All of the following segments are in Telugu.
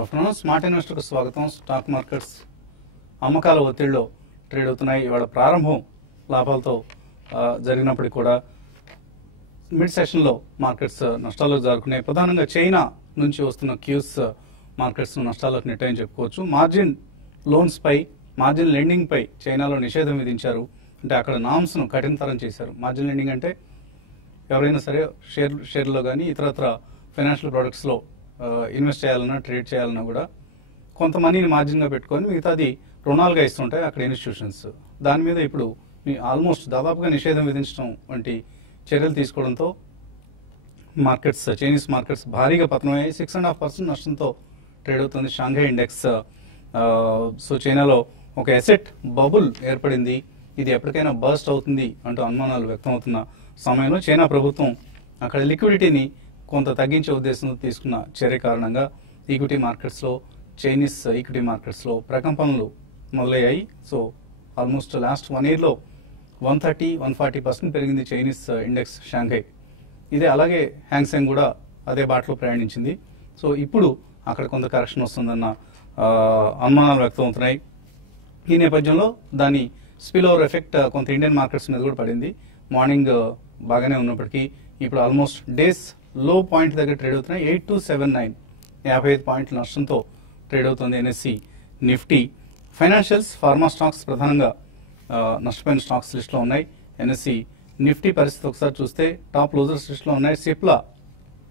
ఆఫ్టర్నూన్ స్మార్ట్ ఇన్వెస్టర్కు స్వాగతం. స్టాక్ మార్కెట్స్ అమ్మకాల ఒత్తిడిలో ట్రేడ్ అవుతున్నాయి. ఇవాళ ప్రారంభం లాభాలతో జరిగినప్పటికీ కూడా మిడ్ సెషన్లో మార్కెట్స్ నష్టాల్లో జారుకున్నాయి. ప్రధానంగా చైనా నుంచి వస్తున్న క్యూస్ మార్కెట్స్ నష్టాలకు నెట్టాయని చెప్పుకోవచ్చు. మార్జిన్ లోన్స్ పై, మార్జిన్ లెండింగ్ పై చైనాలో నిషేధం విధించారు. అంటే అక్కడ నామ్స్ను కఠినతరం చేశారు. మార్జిన్ లెండింగ్ అంటే ఎవరైనా సరే షేర్లో కానీ ఇతరత్ర ఫైనాన్షియల్ ప్రొడక్ట్స్లో ఇన్వెస్ట్ చేయాలన్నా, ట్రేడ్ చేయాలన్నా కూడా కొంత మనీని మార్జిన్గా పెట్టుకొని మిగతాది రుణాలుగా ఇస్తుంటాయి అక్కడ ఇన్స్టిట్యూషన్స్. దాని మీద ఇప్పుడు ఆల్మోస్ట్ దాదాపుగా నిషేధం విధించడం వంటి చర్యలు తీసుకోవడంతో మార్కెట్స్, చైనీస్ మార్కెట్స్ భారీగా పతనమయ్యాయి. 6.5% నష్టంతో ట్రేడ్ అవుతుంది షాంఘై ఇండెక్స్. సో చైనాలో ఒక అసెట్ బబుల్ ఏర్పడింది. ఇది ఎప్పటికైనా బర్స్ట్ అవుతుంది అంటూ అనుమానాలు వ్యక్తమవుతున్న సమయంలో చైనా ప్రభుత్వం అక్కడ లిక్విడిటీని కొంత తగ్గించే ఉద్దేశంతో తీసుకున్న చర్య కారణంగా ఈక్విటీ మార్కెట్స్లో, చైనీస్ ఈక్విటీ మార్కెట్స్లో ప్రకంపనలు మొదలయ్యాయి. సో ఆల్మోస్ట్ లాస్ట్ 1 yearలో 130-140% పెరిగింది చైనీస్ ఇండెక్స్ షాంఘై. ఇదే అలాగే హ్యాంగ్సెంగ్ కూడా అదే బాటలో ప్రయాణించింది. సో ఇప్పుడు అక్కడ కొంత కరెక్షన్ వస్తుందన్న అనుమానాలు వ్యక్తమవుతున్నాయి. ఈ నేపథ్యంలో దాని స్పిల్ ఓవర్ ఎఫెక్ట్ కొంత ఇండియన్ మార్కెట్స్ మీద కూడా పడింది. మార్నింగ్ బాగానే ఉన్నప్పటికీ ఇప్పుడు ఆల్మోస్ట్ డేస్ లో పాయింట్ దగ్గర ట్రేడ్ అవుతున్నాయి. 8279, 55 పాయింట్ల నష్టంతో ట్రేడ్ అవుతుంది NSE Nifty. Financials, pharma stocks ప్రధానంగా నష్టపోయిన స్టాక్స్ లిస్ట్లో ఉన్నాయి. ఎన్ఎస్సి నిఫ్టీ పరిస్థితి ఒకసారి చూస్తే టాప్ లూజర్స్ లిస్ట్లో ఉన్నాయి. సిప్లా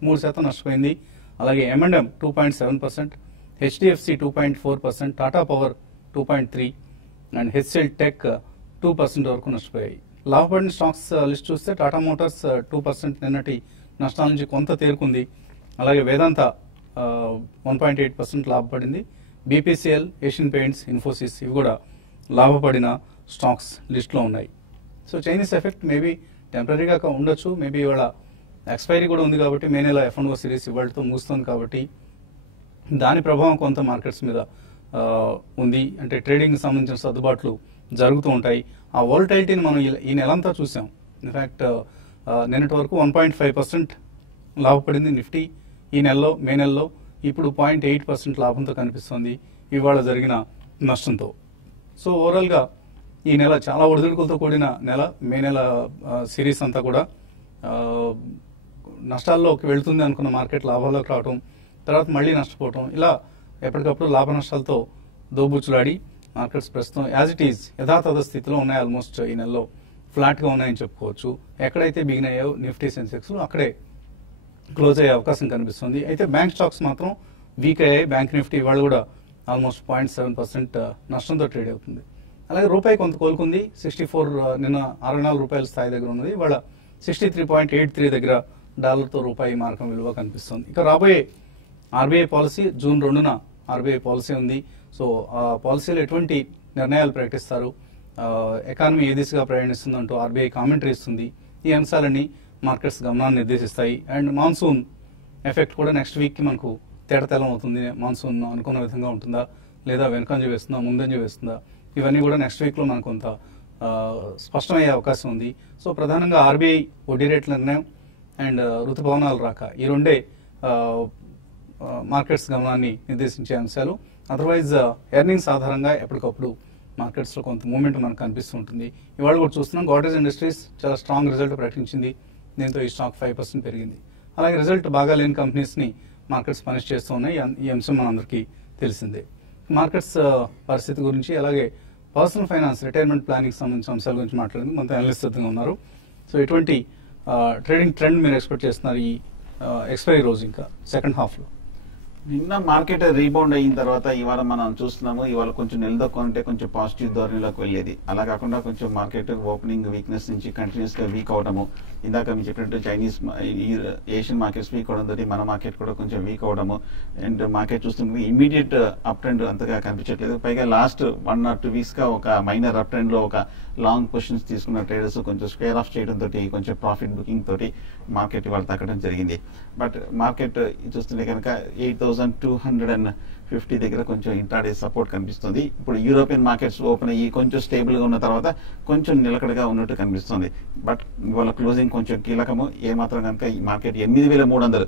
3% నష్టపోయింది. అలాగే M&M 2.7%, HDFC 2.4%, Tata power 2.3% and HCl tech 2% వరకు నష్టపోయాయి. లాభపడిన స్టాక్స్ లిస్ట్ చూస్తే టాటా మోటార్స్ 2% నిన్నటి నష్టాల నుంచి కొంత తేరుకుంది. అలాగే వేదాంత 1.8% లాభపడింది. బీపీసీఎల్, ఏషియన్ పెయింట్స్, ఇన్ఫోసిస్ ఇవి కూడా లాభపడిన స్టాక్స్ లిస్ట్లో ఉన్నాయి. సో చైనీస్ ఎఫెక్ట్ మేబీ టెంపరీగా ఉండొచ్చు. మేబీ ఇవాళ ఎక్స్పైరీ కూడా ఉంది కాబట్టి మే నెల F&O సిరీస్ ఇవాళతో ముగుస్తుంది కాబట్టి దాని ప్రభావం కొంత మార్కెట్స్ మీద ఉంది. అంటే ట్రేడింగ్కి సంబంధించిన సర్దుబాట్లు జరుగుతూ ఉంటాయి. ఆ వోల్టైలిటీని మనం ఈ నెలంతా చూసాం. ఇన్ఫ్యాక్ట్ నిన్నటి వరకు 1.5% లాభపడింది నిఫ్టీ ఈ నెలలో, మే నెలలో. ఇప్పుడు 0.8% లాభంతో కనిపిస్తుంది ఇవాళ జరిగిన నష్టంతో. సో ఓవరాల్గా ఈ నెల చాలా ఒడిదుడుకులతో కూడిన నెల. మే నెల సిరీస్ అంతా కూడా నష్టాల్లోకి వెళ్తుంది అనుకున్న మార్కెట్ లాభాల్లోకి రావడం, తర్వాత మళ్ళీ నష్టపోవటం, ఇలా ఎప్పటికప్పుడు లాభ నష్టాలతో దోబుచ్చులాడి మార్కెట్స్ ప్రస్తుతం యాజ్ ఇట్ ఈజ్ యథాతథ స్థితిలో ఉన్నాయి. ఆల్మోస్ట్ ఈ నెలలో ఫ్లాట్గా ఉన్నాయని చెప్పుకోవచ్చు. ఎక్కడైతే బిగిన్ అయ్యాయో నిఫ్టీ, సెన్సెక్స్ అక్కడే క్లోజ్ అయ్యే అవకాశం కనిపిస్తుంది. అయితే బ్యాంక్ స్టాక్స్ మాత్రం వీక్ అయ్యాయి. బ్యాంక్ నిఫ్టీ వాళ్ళు కూడా ఆల్మోస్ట్ 0.7% నష్టంతో ట్రేడ్ అవుతుంది. అలాగే రూపాయి కొంత కోలుకుంది. 64 నిన్న 64 రూపాయల స్థాయి దగ్గర ఉన్నది. ఇవాళ 63.83 దగ్గర డాలర్తో రూపాయి మార్కం విలువ కనిపిస్తుంది. ఇక రాబోయే ఆర్బీఐ పాలసీ జూన్ 2న ఆర్బీఐ పాలసీ ఉంది. సో ఆ పాలసీలో ఎటువంటి నిర్ణయాలు ప్రకటిస్తారు, ఎకానమీ ఏ దిశగా ప్రయాణిస్తుందంటూ ఆర్బీఐ కామెంటరీ ఇస్తుంది. ఈ అంశాలన్నీ మార్కెట్స్ గమనాన్ని నిర్దేశిస్తాయి. అండ్ మాన్సూన్ ఎఫెక్ట్ కూడా నెక్స్ట్ వీక్కి మనకు తేటతెల్లం అవుతుంది. మాన్సూన్ అనుకున్న విధంగా ఉంటుందా, లేదా వెనుకంజ వేస్తుందా, ముందంజ వేస్తుందా, ఇవన్నీ కూడా నెక్స్ట్ వీక్లో మనకు కొంత స్పష్టమయ్యే అవకాశం ఉంది. సో ప్రధానంగా ఆర్బీఐ వడ్డీ రేట్ల నిర్ణయం అండ్ ఋతుపవనాల రాక, ఈ రెండే మార్కెట్స్ గమనాన్ని నిర్దేశించే అంశాలు. అదర్వైజ్ ఎర్నింగ్స్ ఆధారంగా ఎప్పటికప్పుడు మార్కెట్స్లో కొంత మూమెంట్ మనకు కనిపిస్తూ ఉంటుంది. ఇవాళ కూడా చూస్తున్నాం గోడ్రేజ్ ఇండస్ట్రీస్ చాలా స్ట్రాంగ్ రిజల్ట్ ప్రకటించింది. దీంతో ఈ స్టాక్ 5% పెరిగింది. అలాగే రిజల్ట్ బాగా లేని కంపెనీస్ని మార్కెట్స్ పనిష్ చేస్తూ ఉన్నాయి. ఈ అంశం మనందరికీ తెలిసిందే. మార్కెట్స్ పరిస్థితి గురించి, అలాగే పర్సనల్ ఫైనాన్స్, రిటైర్మెంట్ ప్లానింగ్ సంబంధించిన అంశాల గురించి మాట్లాడింది కొంత అనలిస్ట్ సిద్ధంగా ఉన్నారు. సో ఎటువంటి ట్రేడింగ్ ట్రెండ్ మీరు ఎక్స్పెక్ట్ చేస్తున్నారు ఈ ఎక్స్పైరీ రోజు ఇంకా సెకండ్ హాఫ్లో? నిన్న మార్కెట్ రీబౌండ్ అయిన తర్వాత ఇవాళ మనం చూస్తున్నాము. ఇవాళ కొంచెం నిలదొక్కుంటే కొంచెం పాజిటివ్ ధోరణిలోకి వెళ్ళేది. అలా కాకుండా కొంచెం మార్కెట్ ఓపెనింగ్ వీక్నెస్ నుంచి కంటిన్యూస్ గా వీక్ అవడము, ఇందాక మీరు చెప్పినట్టు చైనీస్ ఏషియన్ మార్కెట్స్ వీక్ అవడంతో మన మార్కెట్ కూడా కొంచెం వీక్ అవడము. అండ్ మార్కెట్ చూస్తుంటే ఇమీడియట్ అప్ ట్రెండ్ అంతగా కనిపించట్లేదు. పైగా లాస్ట్ 1 or 2 weeks గా ఒక మైనర్ అప్ ట్రెండ్ లో ఒక లాంగ్ పొజిషన్స్ తీసుకున్న ట్రేడర్స్ కొంచెం స్క్వేర్ ఆఫ్ చేయడం తోటి, కొంచెం ప్రాఫిట్ బుకింగ్ తోటి మార్కెట్ ఇవాళ తగ్గడం జరిగింది. బట్ మార్కెట్ చూస్తుంటే కనుక 8250 దగ్గర కొంచెం ఇంట్రాడే సపోర్ట్ కనిపిస్తుంది. ఇప్పుడు యూరోపియన్ మార్కెట్స్ ఓపెన్ అయ్యి కొంచెం స్టేబుల్ గా ఉన్న తర్వాత కొంచెం నిలకడగా ఉన్నట్టు కనిపిస్తుంది. బట్ ఇవాళ క్లోజింగ్ కొంచెం కీలకము. ఏమాత్రం కనుక ఈ మార్కెట్ 8300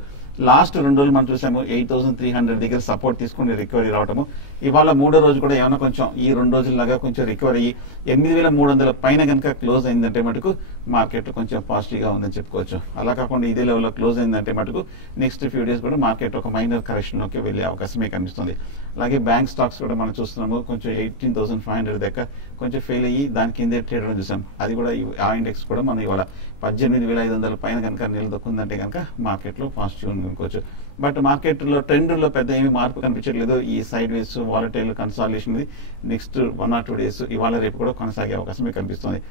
లాస్ట్ 2 రోజులు మనం చూసాము 8,300 దగ్గర సపోర్ట్ తీసుకుని రికవరీ రావటము. ఇవాళ 3వ రోజు కూడా ఏమైనా కొంచెం ఈ 2 రోజుల్లాగా కొంచెం రికవరీ అయ్యి 8,300 పైన కనుక క్లోజ్ అయిందంటే మటుకు మార్కెట్ కొంచెం పాజిటివ్ గా ఉందని చెప్పుకోవచ్చు. అలా కాకుండా ఇదే లెవెల్లో క్లోజ్ అయిందంటే మటుకు నెక్స్ట్ ఫ్యూ డేస్ కూడా మార్కెట్ ఒక మైనర్ కరెక్షన్ లోకి వెళ్లే అవకాశమే కనిపిస్తుంది. అలాగే బ్యాంక్ స్టాక్స్ కూడా మనం చూస్తున్నాము కొంచెం 18,500 దాకా కొంచెం ఫెయిల్ అయ్యి దాని కిందే ట్రేడ్ అని చూసాం. అది కూడా ఆ ఇండెక్స్ కూడా మనం ఇవాళ 18,500 పైన కనుక నిలదొక్కుందంటే కనుక మార్కెట్ లో పాజిటివ్ అనుకోవచ్చు. బట్ మార్కెట్ లో ట్రెండ్ లో పెద్ద ఏమి మార్పు కనిపించట్లేదు. ఈ side ways volatile consolidation next 1 or 2 days ఇవాళ రేపు కూడా కొనసాగే అవకాశమే కనిపిస్తుంది.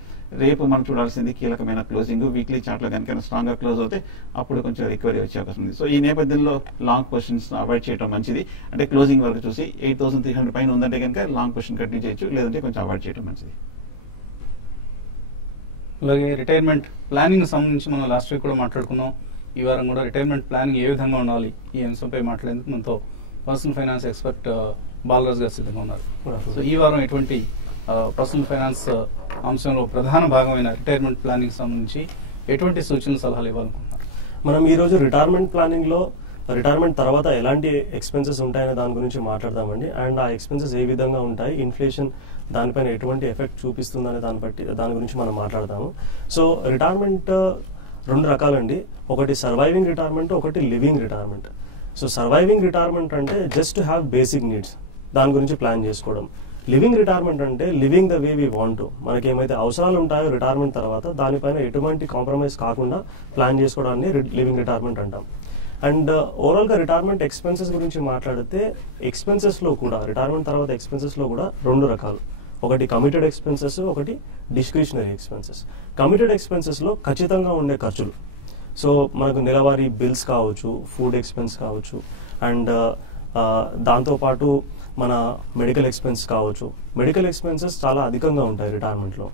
రేపు మనం చూడాల్సింది కీలకమైన క్లోజింగ్. వీక్లీ చార్ట్ లో కనుక స్ట్రాంగ్ గా క్లోజ్ అవుతే అప్పుడు కొంచెం రికవరీ వచ్చే అవకాశం ఉంది. సో ఈ నేపథ్యంలో లాంగ్ పొజిషన్స్ అవాయిడ్ చేయడం మంచిది. అంటే క్లోజింగ్ వరకు చూసి 8,300 పైన ఉందంటే కనుక లాంగ్ పొజిషన్ కంటిన్యూ చేయొచ్చు, లేదంటే కొంచెం అవాయిడ్ చేయడం మంచిది. అలాగే రిటైర్మెంట్ ప్లానింగ్ సంబంధించి మనం లాస్ట్ వీక్ కూడా మాట్లాడుకున్నాం. ఈ వారం కూడా రిటైర్మెంట్ ప్లానింగ్ ఏ విధంగా ఉండాలి ఈ అంశంపై మాట్లాడేందుకు మనతో పర్సనల్ ఫైనాన్స్ ఎక్స్పర్ట్ బాలరాజ్ గారు సిద్ధంగా ఉన్నారు. సో ఈ వారం ఎటువంటి పర్సనల్ ఫైనాన్స్ అంశంలో ప్రధాన భాగమైన రిటైర్మెంట్ ప్లానింగ్ సంబంధించి ఎటువంటి సూచనలు సలహాలు ఇవ్వాలనుకుంటున్నారు? మనం ఈ రోజు రిటైర్మెంట్ ప్లానింగ్ లో రిటైర్మెంట్ తర్వాత ఎలాంటి ఎక్స్పెన్సెస్ ఉంటాయనే దాని గురించి మాట్లాడదామండి. అండ్ ఆ ఎక్స్పెన్సెస్ ఏ విధంగా ఉంటాయి, ఇన్ఫ్లేషన్ దానిపైన ఎటువంటి ఎఫెక్ట్ చూపిస్తుందనే దాని గురించి మనం మాట్లాడదాము. సో రిటైర్మెంట్ 2 రకాలండి. ఒకటి సర్వైవింగ్ రిటైర్మెంట్, ఒకటి living retirement. So surviving retirement అంటే just to have basic needs, దాని గురించి ప్లాన్ చేసుకోవడం. లివింగ్ రిటైర్మెంట్ అంటే living the way we want. మనకి ఏమైతే అవసరాలు ఉంటాయో రిటైర్మెంట్ తర్వాత దానిపైన ఎటువంటి కాంప్రమైజ్ కాకుండా ప్లాన్ చేసుకోవడాన్ని లివింగ్ రిటైర్మెంట్ అంటాం. అండ్ ఓవరాల్ గా రిటైర్మెంట్ ఎక్స్పెన్సెస్ గురించి మాట్లాడితే ఎక్స్పెన్సెస్ లో కూడా రిటైర్మెంట్ తర్వాత ఎక్స్పెన్సెస్ లో కూడా 2 రకాలు. ఒకటి కమిటెడ్ ఎక్స్పెన్సెస్, ఒకటి డిస్క్రిషనరీ ఎక్స్పెన్సెస్. కమిటెడ్ ఎక్స్పెన్సెస్ లో ఖచ్చితంగా ఉండే ఖర్చులు. సో మనకు నెలవారీ బిల్స్ కావచ్చు, ఫుడ్ ఎక్స్పెన్స్ కావచ్చు, అండ్ దాంతోపాటు మన మెడికల్ ఎక్స్పెన్స్ కావచ్చు. మెడికల్ ఎక్స్పెన్సెస్ చాలా అధికంగా ఉంటాయి రిటైర్మెంట్లో.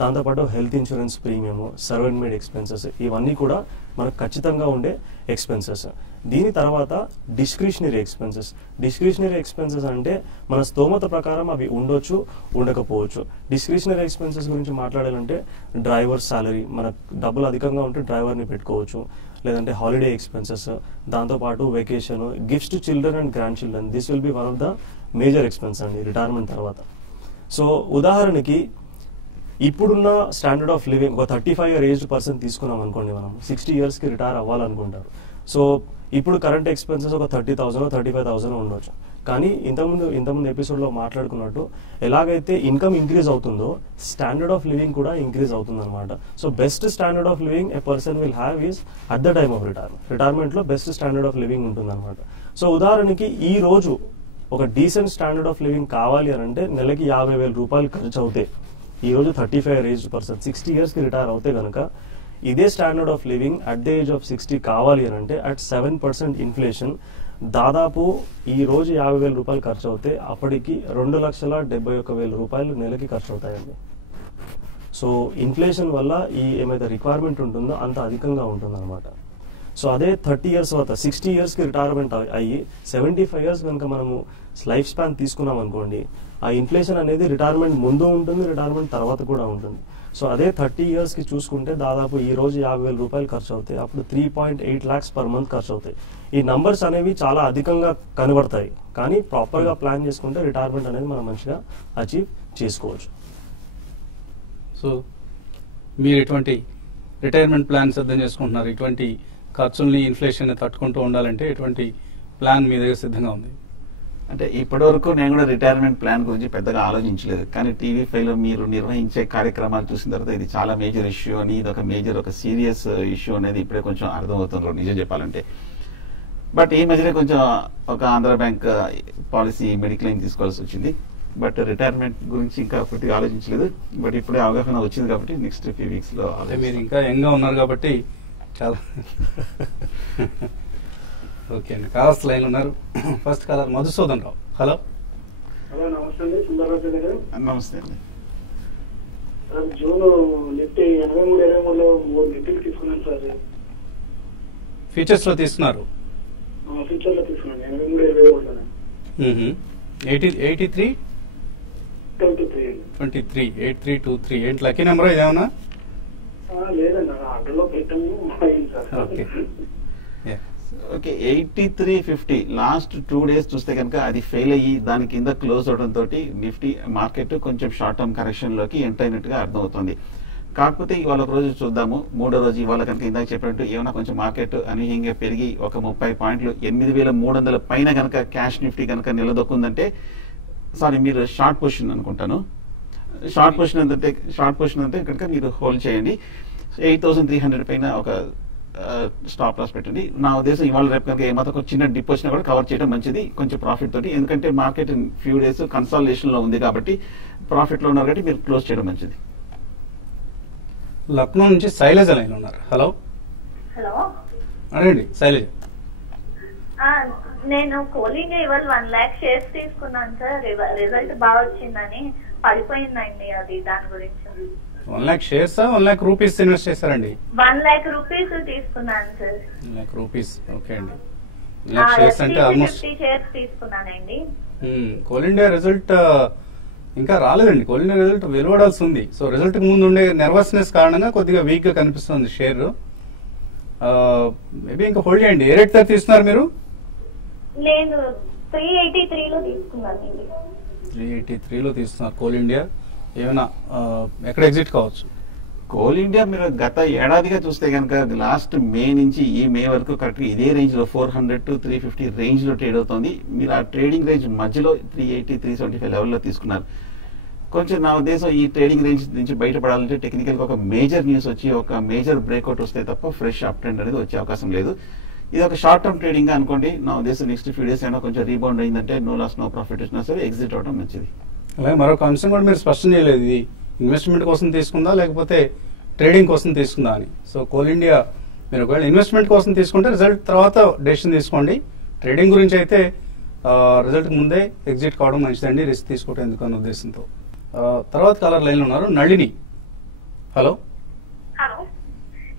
దాంతోపాటు health insurance premium, servant made expenses, ఇవన్నీ కూడా మనకు ఖచ్చితంగా ఉండే ఎక్స్పెన్సెస్. దీని తర్వాత డిస్క్రిషనరీ ఎక్స్పెన్సెస్. డిస్క్రిషనరీ ఎక్స్పెన్సెస్ అంటే మన స్తోమత ప్రకారం అవి ఉండొచ్చు, ఉండకపోవచ్చు. డిస్క్రిషనరీ ఎక్స్పెన్సెస్ గురించి మాట్లాడాలంటే డ్రైవర్ సాలరీ, మనకు డబ్బులు అధికంగా ఉంటే డ్రైవర్ని పెట్టుకోవచ్చు. లేదంటే హాలిడే ఎక్స్పెన్సెస్, దాంతోపాటు vacation, gifts to children and grand children. This will be one of the major expense అండి రిటైర్మెంట్ తర్వాత. సో ఉదాహరణకి ఇప్పుడున్న స్టాండర్డ్ ఆఫ్ లివింగ్ ఒక 35 year ఏజ్డ్ పర్సన్ తీసుకున్నాం అనుకోండి, మనం 60 years కి రిటైర్ అవ్వాలనుకుంటారు. సో ఇప్పుడు కరెంట్ ఎక్స్పెన్సెస్ ఒక 30,000 35,000 ఉండొచ్చు. కానీ ఇంతకుముందు ఎపిసోడ్లో మాట్లాడుకున్నట్టు ఎలాగైతే ఇన్కమ్ ఇంక్రీజ్ అవుతుందో స్టాండర్డ్ ఆఫ్ లివింగ్ కూడా ఇంక్రీజ్ అవుతుంది అనమాట. So best standard of living a person will have is at the time of రిటైర్మెంట్లో బెస్ట్ స్టాండర్డ్ ఆఫ్ లివింగ్ ఉంటుంది అనమాట. సో ఉదాహరణకి ఈ రోజు ఒక డీసెంట్ స్టాండర్డ్ ఆఫ్ లివింగ్ కావాలి అని అంటే నెలకి 50,000 రూపాయలు ఖర్చు అవుతాయి. ఈ రోజు 35 year ఏజ్డ్ పర్సన్ 60 years కి రిటైర్ అవుతే కనుక ఇదే standard of living at the age of 60 కావాలి అని అంటే అట్ 7% ఇన్ఫ్లేషన్ దాదాపు ఈ రోజు 50,000 రూపాయలు ఖర్చు అవుతే అప్పటికి 2,71,000 రూపాయలు నెలకి ఖర్చు అవుతాయండి. సో ఇన్ఫ్లేషన్ వల్ల ఈ ఏమైతే రిక్వైర్మెంట్ ఉంటుందో అంత అధికంగా ఉంటుంది అనమాట. సో అదే 30 years తర్వాత 60 years కి రిటైర్మెంట్ అయ్యి 75 years కనుక మనము లైఫ్ స్పాన్ తీసుకున్నాం అనుకోండి, ఆ ఇన్ఫ్లేషన్ అనేది రిటైర్మెంట్ ముందు ఉంటుంది, రిటైర్మెంట్ తర్వాత కూడా ఉంటుంది. సో అదే 30 years కి చూసుకుంటే దాదాపు ఈ రోజు 50,000 రూపాయలు ఖర్చు అవుతాయి, అప్పుడు 3.8 lakhs per month ఖర్చు అవుతాయి. ఈ నంబర్స్ అనేవి చాలా అధికంగా కనబడతాయి, కానీ ప్రాపర్గా ప్లాన్ చేసుకుంటే రిటైర్మెంట్ అనేది మనం మంచిగా అచీవ్ చేసుకోవచ్చు. సో మీరు ఎటువంటి రిటైర్మెంట్ ప్లాన్ సిద్ధం చేసుకుంటున్నారు? ఇటువంటి ఖర్చుల్ని ఇన్ఫ్లేషన్ తట్టుకుంటూ ఉండాలంటే ఎటువంటి ప్లాన్ మీ దగ్గర సిద్ధంగా ఉంది? అంటే ఇప్పటి వరకు నేను కూడా రిటైర్మెంట్ ప్లాన్ గురించి పెద్దగా ఆలోచించలేదు. కానీ టీవీ ఫైవ్లో మీరు నిర్వహించే కార్యక్రమాలు చూసిన తర్వాత ఇది చాలా మేజర్ ఇష్యూ అని, ఇది ఒక సీరియస్ ఇష్యూ అనేది ఇప్పుడే కొంచెం అర్థమవుతుంది నిజం చెప్పాలంటే. బట్ ఈ మధ్యనే కొంచెం ఒక ఆంధ్ర బ్యాంక్ పాలసీ మెడిక్లెయిమ్ తీసుకోవాల్సి వచ్చింది. బట్ రిటైర్మెంట్ గురించి ఇంకా పూర్తిగా ఆలోచించలేదు. బట్ ఇప్పుడే అవగాహన వచ్చింది కాబట్టి నెక్స్ట్ ఫ్యూ వీక్స్ లో మీరు ఇంకా యంగ్గా ఉన్నారు కాబట్టి చాలా ఓకే అండి. కాలర్స్ లైన్ ఉన్నారు. ఫస్ట్ కాలర్ మధుసూదన్ రావు. హలో. హలో, నమస్తే అండి. సుందరరాజు గారు. నమస్తే అండి. జూన్ నిఫ్టీ 83 3 నిఫ్టీకి తీసుకున్నాను సార్. ఫీచర్స్ లో తీసుకున్నారు? ఫ్యూచర్ లో తీసుకున్నాను 83 83 23 8323. ఏంటి లక్కీ నెంబర్ ఇదేమన్నా? లేదండి, ఆర్డర్లో పెట్టాము అయింది సార్. ఓకే. వచ్చేటప్పటికి 83.50 లాస్ట్ 2 days చూస్తే కనుక అది ఫెయిల్ అయ్యి దాని కింద క్లోజ్ అవడం తోటి నిఫ్టీ మార్కెట్ కొంచెం షార్ట్ టర్మ్ కరెక్షన్ లోకి ఎంటర్ అయినట్టుగా అర్థమవుతుంది. కాకపోతే ఇవాళ ఒక రోజు చూద్దాము. మూడో రోజు ఇవాళ కనుక ఇందాక చెప్పినట్టు ఏమైనా కొంచెం మార్కెట్ అనూహ్యంగా పెరిగి ఒక 30 పాయింట్లు 8,300 పైన కనుక క్యాష్ నిఫ్టీ కనుక నిలదొక్కుందంటే, సారీ మీరు షార్ట్ పొజిషన్ అనుకుంటాను, షార్ట్ పొజిషన్ అంటే కనుక మీరు హోల్డ్ చేయండి. 8,300 పైన ఒక స్టాప్ లాస్ పెట్టండి. నా ఉద్దేశం ఇవాళ రేపు కనుక ఏమాత్రం ఒక చిన్న డిప్ వచ్చినా కూడా కవర్ చేయడం మంచిది కొంచెం ప్రాఫిట్ తోటి. ఎందుకంటే మార్కెట్ ఫ్యూ డేస్ కన్సాలిడేషన్ లో ఉంది కాబట్టి ప్రాఫిట్ లో ఉన్నారు కాబట్టి మీరు క్లోజ్ చేయడం మంచిది. లక్నో నుంచి శైలజ లైన్ ఉన్నారు. హలో హలో, అడగండి శైలజ. నేను కోలింగ్ ఇవాళ 1 lakh షేర్స్ తీసుకున్నాను సార్. రిజల్ట్ బాగా వచ్చిందని పడిపోయిందండి అది, దాని గురించి. 1 lakh shares 1 lakh rupees invest చేశారండి? 1 lakh రూపీస్ తీసుకున్నాను సార్. 1 lakh రూపీస్, ఓకే అండి. 1 lakh షేర్స్ అంటే ఆల్మోస్ట్ 50 షేర్స్ తీసుకున్నానండి. కోల్ ఇండియా రిజల్ట్ ఇంకా రాలేదండి. కోల్ ఇండియా రిజల్ట్ వెలువడాల్సి ఉంది. సో రిజల్ట్ కు ముందు ఉండే నర్వస్నెస్ కారణంగా కొద్దిగా వీక్ గా కనిపిస్తుంది షేర్. మేబీ ఇంకా హోల్డ్ చేయండి. ఏ రేట్ తీసుకున్నారు మీరు? నేను 383 లో తీసుకున్నానండి. 383 లో తీసుకున్నారు కోల్ ఇండియా. ఏమైనా ఎక్కడ ఎగ్జిట్ కావచ్చు? కోల్ ఇండియా మీరు గత ఏడాదిగా చూస్తే కనుక లాస్ట్ మే నుంచి ఈ మే వరకు కరెక్ట్ ఇదే రేంజ్ లో 400 to 350 రేంజ్ లో ట్రేడ్ అవుతుంది. మీరు ఆ ట్రేడింగ్ రేంజ్ మధ్యలో 380, 375 లెవెల్లో తీసుకున్నారు. కొంచెం నా ఉద్దేశం ఈ ట్రేడింగ్ రేంజ్ నుంచి బయటపడాలంటే టెక్నికల్ గా ఒక మేజర్ న్యూస్ వచ్చి ఒక మేజర్ బ్రేక్అవుట్ వస్తే తప్ప ఫ్రెష్ అప్ ట్రెండ్ అనేది వచ్చే అవకాశం లేదు. ఇది ఒక షార్ట్ టర్మ్ ట్రేడింగ్ గా అనుకోండి. నా ఉద్దేశం నెక్స్ట్ ఫ్యూ డేస్ అయినా కొంచెం రీబౌండ్ అయిందంటే నో లాస్ నో ప్రాఫిట్ వచ్చినా సరే ఎగ్జిట్ అవడం మంచిది. అలాగే మరొక అంశం కూడా మీరు స్పష్టం చేయలేదు. ఇది ఇన్వెస్ట్మెంట్ కోసం తీసుకుందా లేకపోతే ట్రేడింగ్ కోసం తీసుకుందా అని. సో కోల్ ఇండియా మీరు ఒకవేళ ఇన్వెస్ట్మెంట్ కోసం తీసుకుంటే రిజల్ట్ తర్వాత డెసిషన్ తీసుకోండి. ట్రేడింగ్ గురించి అయితే రిజల్ట్ ముందే ఎగ్జిట్ కావడం మంచిదండి, రిస్క్ తీసుకోవడం ఎందుకు అన్న ఉద్దేశంతో. తర్వాత కలర్ లైన్ లో ఉన్నారు Nalini. Hello hello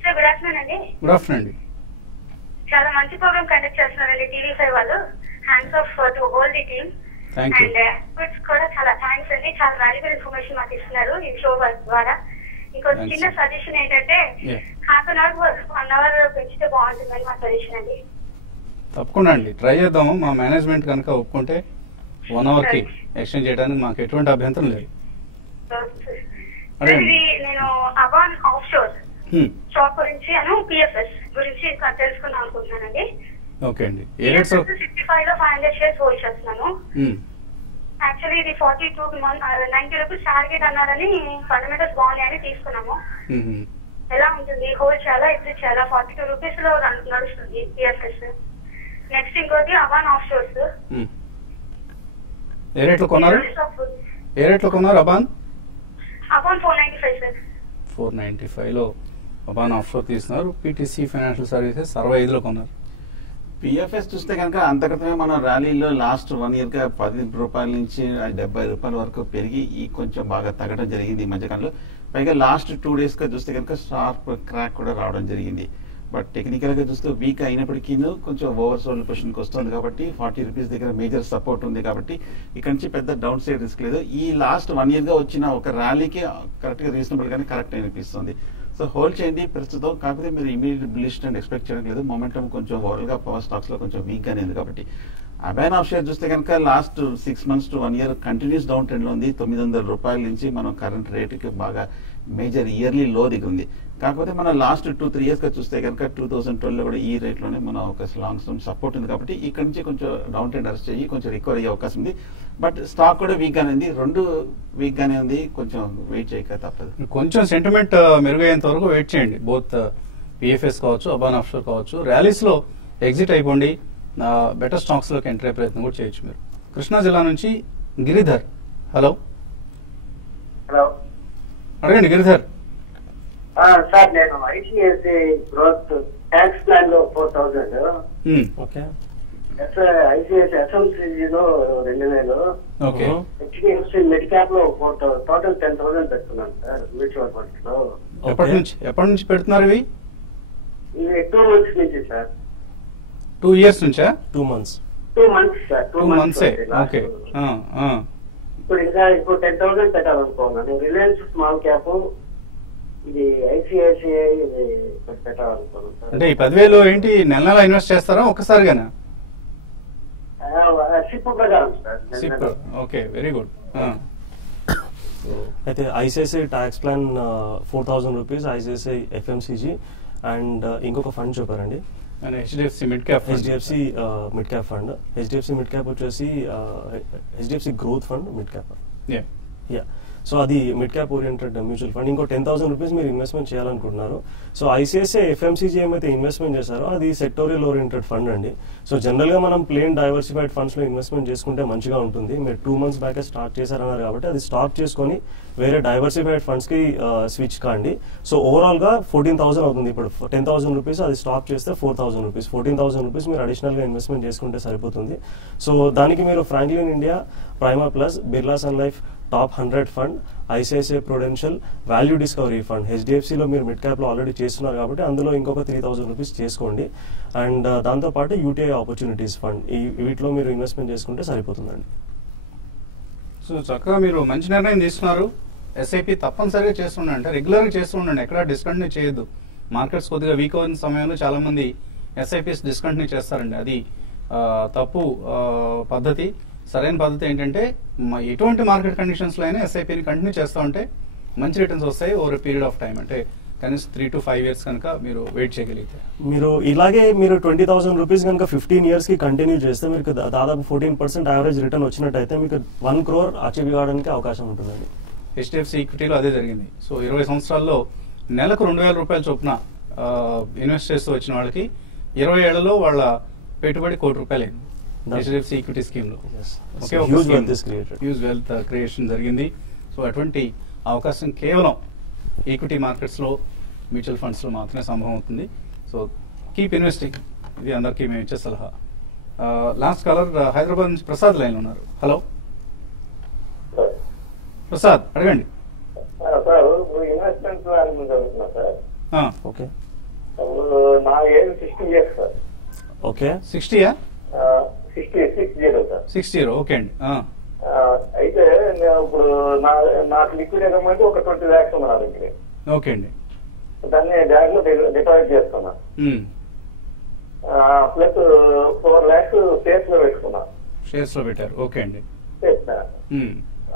sir, good afternoon అండి. గుడ్ ఆఫ్టర్నూన్ అండి. చాలా మంచి ప్రోగ్రామ్ కండక్ట్ చేస్తున్నారండి TV5 వాళ్ళు. Hands off to all the team thank you. And experts కూడా చాలా థ్యాంక్స్ అండి. చాలా వాల్యుబుల్ ఇన్ఫర్మేషన్ మాకు ఇస్తున్నారు ఈ షో ద్వారా. ఇంకొక Thanks. చిన్న సజెషన్ ఏంటంటే Yeah. Half an hour 1 hour పెంచితే బాగుంటుందని మా సజెషన్ అండి. తప్పకుండా అండి, ట్రై చేద్దాము. మా మేనేజ్మెంట్ కనుక ఒప్పుకుంటే 1 hour కి ఎక్స్టెండ్ చేయడానికి మాకు ఎటువంటి అభ్యంతరం లేదు. అదే. ఇది నేను అబాన్ ఆఫ్ షోర్ షాప్ గురించి PFS గురించి తెలుసుకుందాం అనుకుంటున్నానండి. ఓకే అండి. ఏ రేట్స్? 65 లో 500 షేర్స్ హోల్డ్ చేస్తున్నాను. యాక్చువల్లీ ఇది 42 90 రూపీస్ టార్గెట్ అన్నారని ఫండమెంటల్స్ బాగున్నాయని తీసుకున్నాము. ఎలా ఉంటుంది? హోల్డ్ చేయాలా ఎగ్జిట్ చేయాలా? 42 రూపీస్ లో నడుస్తుంది PFS. నెక్స్ట్ ఇంకోటి అవాన్ ఆఫ్ షోర్స్. ఏ రేట్లో కొన్నారు? ఏ రేట్లో కొన్నారు అబాన్? అవాన్ 495 సార్. 495 లో అబాన్ ఆఫ్ షోర్ తీస్తున్నారు. PTC ఫైనాన్షియల్ సర్వీసెస్ 65 లో కొన్నారు. PFS చూస్తే కనుక అంతక్రితమే మన ర్యాలీలో లాస్ట్ 1 year గా 10 రూపాయల నుంచి 70 రూపాయల వరకు పెరిగి ఈ కొంచెం బాగా తగ్గడం జరిగింది ఈ మధ్యకాలంలో. పైగా లాస్ట్ 2 days గా చూస్తే కనుక షార్ప్ క్రాక్ కూడా రావడం జరిగింది. బట్ టెక్నికల్ గా చూస్తే వీక్ అయినప్పటికీ కొంచెం ఓవర్ సోల్డ్ పొజిషన్ కి వస్తుంది కాబట్టి 40 రూపీస్ దగ్గర మేజర్ సపోర్ట్ ఉంది కాబట్టి ఇక్కడ నుంచి పెద్ద డౌన్ సైడ్ రిస్క్ లేదు. ఈ లాస్ట్ 1 year గా వచ్చిన ఒక ర్యాలీకి కరెక్ట్ గా రీజనబుల్ గానే కరెక్ట్ అనిపిస్తుంది. సో హోల్డ్ చేయండి ప్రస్తుతం. కాకపోతే మీరు ఇమీడియట్ బులిష్ ట్రెండ్ ఎక్స్పెక్ట్ చేయడం లేదు. మొమెంటం కొంచెం ఓవరాల్ గా పవర్ స్టాక్స్ లో కొంచెం వీక్ గానే ఉంది కాబట్టి. అబాన్ ఆఫ్ షేర్ చూస్తే కనుక last 6 months to 1 year continuous down trend లో ఉంది. 900 రూపాయల నుంచి మనం కరెంట్ రేటుకి బాగా మేజర్ ఇయర్లీ లో దిగి ఉంది. కాకపోతే మనం లాస్ట్ 2-3 years గా చూస్తే కనుక 2012 లో కూడా ఈ రేట్ లోనే మనం ఒక లాంగ్ టర్మ్ సపోర్ట్ ఉంది కాబట్టి ఇక్కడ నుంచి కొంచెం డౌన్ ట్రెండ్ అరెస్ట్ చేయి కొంచెం రికవర్ అయ్యే అవకాశం ఉంది. బట్ స్టాక్ కూడా వీక్ గానే ఉంది. 2 వీక్ గానే ఉంది. కొంచెం వెయిట్ చేయక తప్పదు. కొంచెం సెంటిమెంట్ మెరుగయ్యేంత వరకు వెయిట్ చేయండి. బోత్ PFS కావచ్చు అబాన్ ఆఫ్ షోర్ కావచ్చు. ర్యాలీస్ లో ఎగ్జిట్ అయిపోండి. బెటర్ స్టాక్స్ లోకి ఎంటర్ అయ్యే ప్రయత్నం కూడా చేయొచ్చు మీరు. కృష్ణా జిల్లా నుంచి గిరిధర్. హలో హలో అడగండి గిరిధర్. సార్, నేను ICICI గ్రోత్ ట్యాక్స్ ప్లాన్ లో 4,000, ఓకే ICICI FMCG లో 2,000, ఓకే HDFC మిడ్ క్యాప్ లో 4,000, టోటల్ 10,000 పెడుతున్నాను సార్ మ్యూచువల్ ఫండ్స్ లో. ఎప్పటి నుంచి పెడుతున్నారు ఇవి? ఇవి 2 months నుంచి సార్. 2 years నుంచా? 2 months. 2 months sir. 2 months. Okay. ఇప్పుడు 10,000 పెట్టాలనుకున్నాను. రిలయన్స్ స్మాల్ క్యాప్ ఇది ఐసిఐసిఐ ఇది పెట్టాలనుకున్నాను సార్. అంటే ఈ 10,000 ఏంటి నెల నెల ఇన్వెస్ట్ చేస్తారా ఒక్కసారిగానా? సిప్ ప్రకారం sir. SIP. Okay, very good. అయితే ICICI tax plan 4,000 rupees, ICICI FMCG and ఇంకొక ఫండ్ చెప్పారండి, HDFC mid cap. HDFC mid cap fund. HDFC mid cap వచ్చేసి HDFC growth fund mid cap. Yeah, so అది mid cap oriented mutual fund. ఇంకో 10,000 రూపీస్ మీరు ఇన్వెస్ట్మెంట్ చేయాలనుకుంటున్నారు. సో ఐసిఐసిఐ ఎఫ్ఎంసీజీ ఏమైతే ఇన్వెస్ట్మెంట్ చేశారో అది సెక్టోరియల్ ఓరియంటెడ్ ఫండ్ అండి. సో జనరల్ గా మనం ప్లేన్ డైవర్సిఫైడ్ ఫండ్స్ లో ఇన్వెస్ట్మెంట్ చేసుకుంటే మంచిగా ఉంటుంది. మీరు 2 months బ్యాకే స్టార్ట్ చేశారన్నారు కాబట్టి అది స్టాప్ చేసుకొని వేరే డైవర్సిఫైడ్ ఫండ్స్ కి స్విచ్ కాండి. సో ఓవరాల్ గా 14,000 అవుతుంది. ఇప్పుడు 10,000 రూపీస్ అది స్టాప్ చేస్తే 4,000 రూపీస్, 14,000 రూపీస్ మీరు అడిషనల్ గా ఇన్వెస్ట్మెంట్ చేసుకుంటే సరిపోతుంది. సో దానికి మీరు Franklin India, Prima Plus, Birla Sun Life Top 100 fund, ICICI Prudential, Value Discovery fund, హెచ్డిఎఫ్సిలో మీరు మిడ్ క్యాప్ లో ఆల్రెడీ చేస్తున్నారు కాబట్టి అందులో ఇంకొక 3,000 రూపీస్ చేసుకోండి. అండ్ దాంతోపాటు యూటీఐ ఆపర్చునిటీస్ ఫండ్, వీటిలో మీరు ఇన్వెస్ట్మెంట్ చేసుకుంటే సరిపోతుందండి. సో చక్కగా మీరు మంచి నిర్ణయం తీసుకున్నారు. ఎస్ఐపి తప్పనిసరిగా చేస్తుండండి, అంటే రెగ్యులర్గా చేస్తుండండి, ఎక్కడ డిస్కంటిన్యూ చేయొద్దు. మార్కెట్స్ కొద్దిగా వీక్ అయిన సమయంలో చాలా మంది ఎస్ఐపిస్ డిస్కంటిన్యూ చేస్తారండి. అది తప్పు పద్ధతి. సరైన పద్ధతి ఏంటంటే ఎటువంటి మార్కెట్ కండిషన్స్ లో అయినా ఎస్ఐపిని కంటిన్యూ చేస్తూ ఉంటే మంచి రిటర్న్స్ వస్తాయి ఓవర్ పీరియడ్ ఆఫ్ టైం. అంటే కనీసం 3 to 5 years కనుక మీరు వెయిట్ చేయగలిగితే. మీరు ఇలాగే మీరు 20,000 రూపీస్ కనుక 15 years కి కంటిన్యూ చేస్తే మీకు దాదాపు 14% యావరేజ్ రిటర్న్ వచ్చినట్టయితే మీకు 1 crore అచీవ్ కావడానికి అవకాశం ఉంటుందండి. హెచ్డిఎఫ్సి ఈక్విటీలో అదే జరిగింది. సో 20 సంవత్సరాల్లో నెలకు 2,000 రూపాయల చొప్పున ఇన్వెస్ట్ చేస్తూ వచ్చిన వాళ్ళకి 20 ఏళ్లలో వాళ్ళ పెట్టుబడి ₹1,00,00,000 అయింది హెచ్డిఎఫ్సి ఈక్విటీ స్కీమ్ లో. హ్యూజ్ వెల్త్ క్రియేషన్ జరిగింది. సో అటువంటి అవకాశం కేవలం ఈక్విటీ మార్కెట్స్ లో, మ్యూచువల్ ఫండ్స్ లో మాత్రమే సంభవం అవుతుంది. సో కీప్ ఇన్వెస్టింగ్, ఇది అందరికీ మేము ఇచ్చే సలహా. లాస్ట్ కాలర్ హైదరాబాద్ నుంచి ప్రసాద్ లైన్ ఉన్నారు. హలో ప్రసాద్, అడగండి. సార్ ఇన్వెస్ట్మెంట్ ప్లాన్ జరుగుతున్నా సార్. ఓకే, నా ఏజ్ 60 years సార్. ఓకే, 60యా? 60 సార్. 60. ఓకే అండి. అయితే ఇప్పుడు నాకు లిక్విడ్ ఏమంటే ఒక 20 lakhs ఉన్నా దగ్గర. ఓకే అండి. దాన్ని బ్యాంక్ లో డిపాజిట్ చేస్తున్నా. ప్లస్ 4 lakhs షేర్స్ లో పెట్టుకున్నా. షేర్స్ లో పెట్టారు. ఓకే అండి.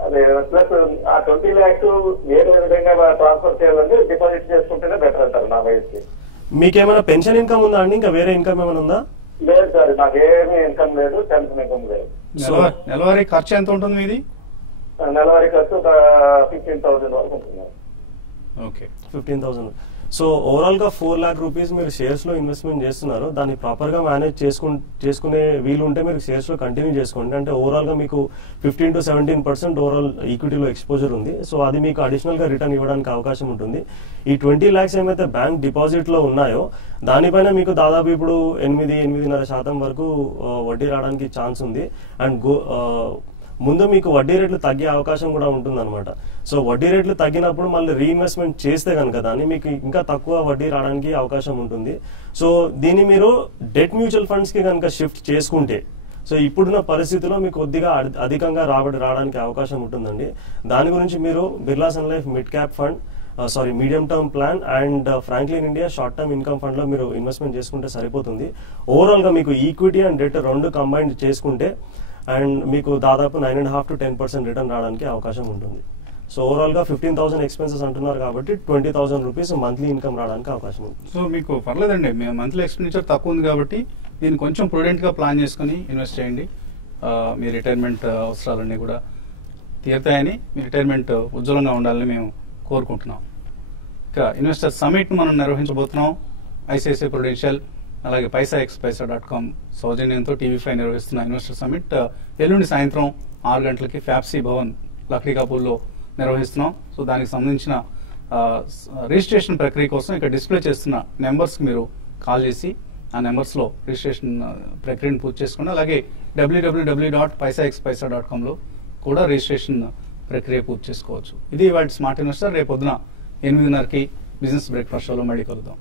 అదే ప్లస్ ఆ 20 lakhs వేరే విధంగా ట్రాన్స్ఫర్ చేయాలంటే డిపాజిట్ చేసుకుంటేనే బెటర్ అంటారు నా వయసుకి. మీకేమైనా పెన్షన్ ఇన్కమ్ ఉందా అండి? ఇంకా వేరే ఇన్కమ్ ఏమైనా ఉందా? లేదు సార్, నాకేమీ ఇన్కమ్ లేదు, పెన్షన్ ఇన్కమ్ లేదు. నెలవారీ ఖర్చు ఎంత ఉంటుంది మీది? నెలవారీ ఖర్చు 15,000 వరకు ఉంటుంది. ఓకే, 15,000. సో ఓవరాల్ గా 4 lakh రూపీస్ మీరు షేర్స్ లో ఇన్వెస్ట్మెంట్ చేస్తున్నారు. దాన్ని ప్రాపర్ గా మేనేజ్ చేసుకునే వీలు ఉంటే మీరు షేర్స్ లో కంటిన్యూ చేసుకోండి. అంటే ఓవరాల్ గా మీకు 15 to 17% ఓవరాల్ ఈక్విటీలో ఎక్స్పోజర్ ఉంది. సో అది మీకు అడిషనల్ గా రిటర్న్ ఇవ్వడానికి అవకాశం ఉంటుంది. ఈ 20 lakhs ఏమైతే బ్యాంక్ డిపాజిట్ లో ఉన్నాయో దానిపైన మీకు దాదాపు ఇప్పుడు 8-8.5% వరకు వడ్డీ రావడానికి ఛాన్స్ ఉంది. అండ్ ముందు మీకు వడ్డీ రేట్లు తగ్గే అవకాశం కూడా ఉంటుందన్నమాట. సో వడ్డీ రేట్లు తగ్గినప్పుడు మళ్ళీ రీఇన్వెస్ట్మెంట్ చేస్తే కనుక దాన్ని మీకు ఇంకా తక్కువ వడ్డీ రావడానికి అవకాశం ఉంటుంది. సో దీన్ని మీరు డెట్ మ్యూచువల్ ఫండ్స్ కి కనుక షిఫ్ట్ చేసుకుంటే సో ఇప్పుడున్న పరిస్థితిలో మీకు కొద్దిగా అధికంగా రాబడి రావడానికి అవకాశం ఉంటుందండి. దాని గురించి మీరు Birla Sun Life mid cap fund, medium term plan and Franklin India short term income fund లో మీరు ఇన్వెస్ట్మెంట్ చేసుకుంటే సరిపోతుంది. ఓవరాల్ గా మీకు ఈక్విటీ అండ్ డెట్ రెండు కంబైన్ చేసుకుంటే అండ్ మీకు దాదాపు 9.5 to 10% రిటర్న్ రావడానికి అవకాశం ఉంటుంది. సో ఓవరాల్ గా 15,000 ఎక్స్పెన్సెస్ అంటున్నారు కాబట్టి 20,000 రూపీస్ మంత్లీ ఇన్కమ్ రావడానికి అవకాశం ఉంటుంది. సో మీకు పర్లేదండి, మంత్లీ ఎక్స్పెండిచర్ తక్కువ ఉంది కాబట్టి దీన్ని కొంచెం ప్రుడెంట్ గా ప్లాన్ చేసుకుని ఇన్వెస్ట్ చేయండి. మీ రిటైర్మెంట్ అవసరాలన్నీ కూడా తీరుతాయని, మీ రిటైర్మెంట్ ఉజ్వలంగా ఉండాలని మేము కోరుకుంటున్నాం. ఇక ఇన్వెస్టర్ సమిట్ మనం నిర్వహించబోతున్నాం. ఐసిఐసిఐ ప్రుడెన్షియల్ అలాగే paisa.com సౌజన్యంతో TV5 నిర్వహిస్తున్న ఇన్వెస్టర్ సమిట్ ఎల్లుండి సాయంత్రం 6 గంటలకి ఫ్యాప్సీ భవన్ లక్డీకాపూర్లో నిర్వహిస్తున్నాం. సో దానికి సంబంధించిన రిజిస్ట్రేషన్ ప్రక్రియ కోసం ఇక్కడ డిస్ప్లే చేస్తున్న నెంబర్స్కి మీరు కాల్ చేసి ఆ నెంబర్స్లో రిజిస్ట్రేషన్ ప్రక్రియను పూర్తి చేసుకోండి. అలాగే www.paisa.com లో కూడా రిజిస్ట్రేషన్ ప్రక్రియ పూర్తి చేసుకోవచ్చు. ఇది వాటి స్మార్ట్ ఇన్వెస్టర్. రేపు పొద్దున 8:30కి బిజినెస్ బ్రేక్ఫాస్ట్ షోలో మళ్ళీ కలుద్దాం.